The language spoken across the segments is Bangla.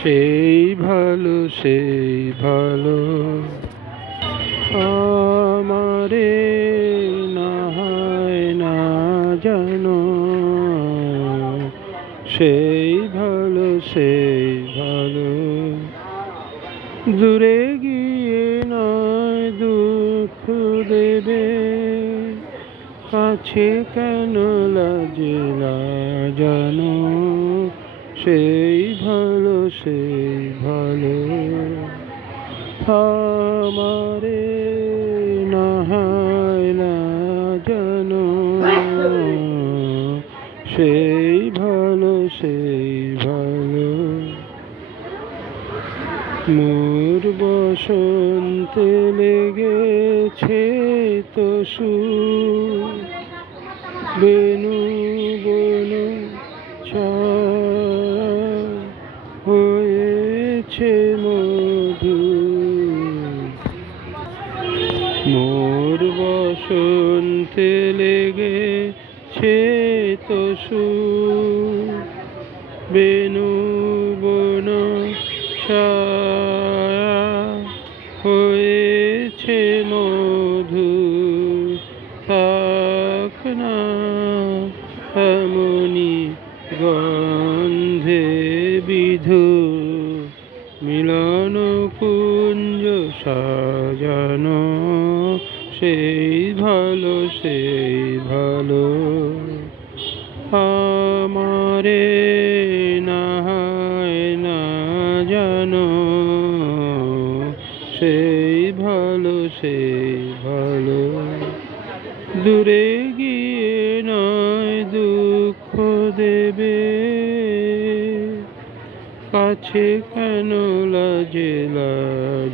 সেই ভালো আমারে না হয় না জানো, সেই ভালো দূরে গিয়ে নয় দুঃখ দেবে, কাছে কেন লাজলা জানো, সেই ভালো আমারে না হয় না জানো, সেই ভালো মোর বসন্তে লেগেছে তো সুর, বেনু বন হয়েছে মধু, মোর বসন্তে লেগেছে তো সুর, বেনু বন হয়েছে মধু, থাক না এমনি গন্ধে বিধু, মিলন কুঞ্জ সাজানো, সেই ভালো আমারে না হয় না জানো, সেই ভালো দূরে গিয়ে নয় দুঃখ দেবে, কাছে কেন লাজলা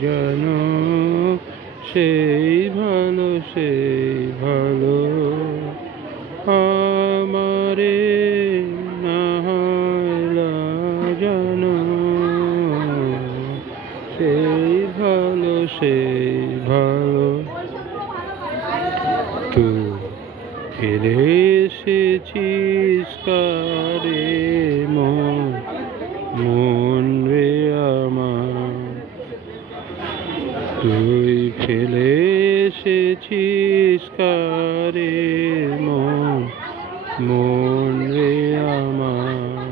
জানো, সেই ভালো আমারে না হয় না জানো, সেই ভালো তুই ফিরে এসেছিস কারে মন রে আমার, তুই ফেলে এসেছিস কারে মন রে আমার,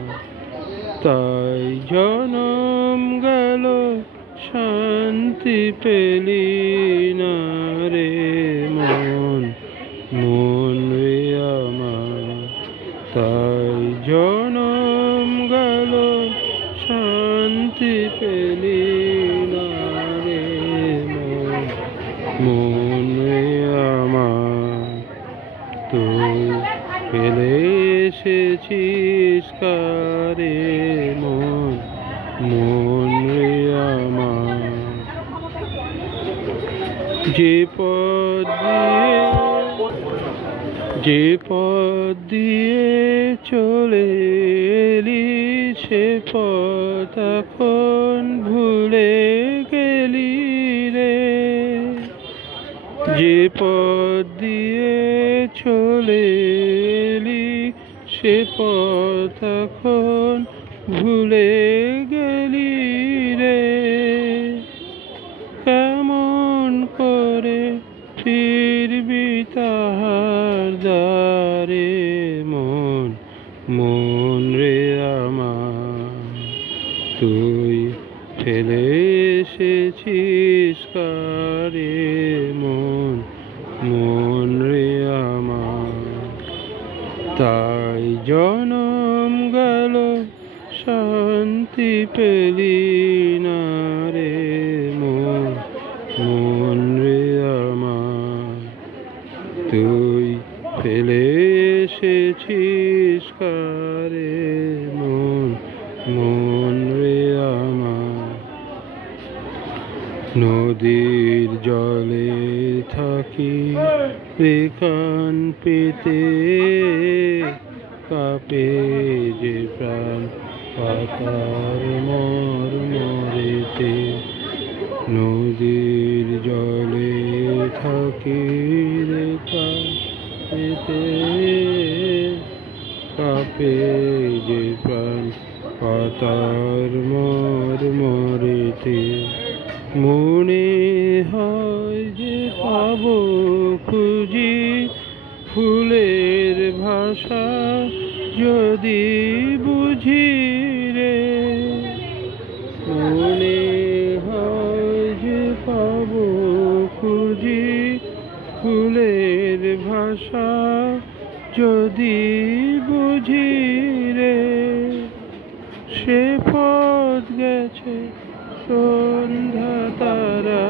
তাই জনম গেল শান্তি পেলি না রে মন রে আমার, তাই জনম গেল শান্তি পেলি না রে মন রে আমার, তুই ফেলে এসেছিস কারে মন রে আমার, যে পথ দিয়ে চলে এলি, সে পথ এখন ভুলে গেলি রে, যে পথ দিয়ে চলে এলি, সে পথ এখন ভুলে গেলি রে, কেমন করে ফিরবি তাহার দ্বারে মন রে আমার, তুই ফেলে এসেছিস কারে মন রে আমার, তাই জনম গেল শান্তি পেলি না রে মন রে আমার, তুই ফেলে এসেছিস কারে মন রে আমার, নদীর জলে থাকি প্রাণ পেতে, কাঁপে যে প্রাণ পাতার মরেতে, নদীর জলে থাকি রেখা পেতে, কাঁপে যে প্রাণ পাতার মনে হয় যে পাবো খুঁজি ফুলের ভাষা যদি বুঝি রে। মনে হয় যে পাবো খুঁজি ফুলের ভাষা যদি বুঝি রে। সে পথ গেছে সন্ধ্যা তারা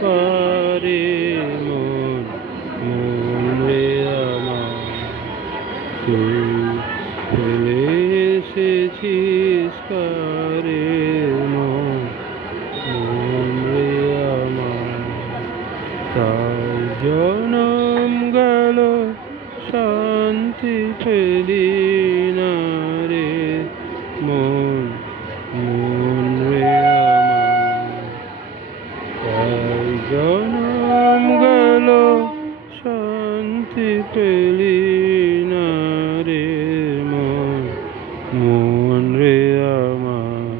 পারে মন, মন রে আমার তুই ফেলে এসেছিস কারে মন, মন রে আমার। তাই জনম গেল শান্তি পেলি না রে মন, মন রে আমার। তাই জনম গেল শান্তি পেলি না রে মন, মন রে আমার।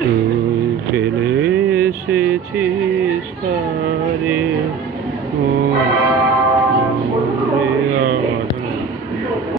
তুই ফেলে এসেছিস কারে মন।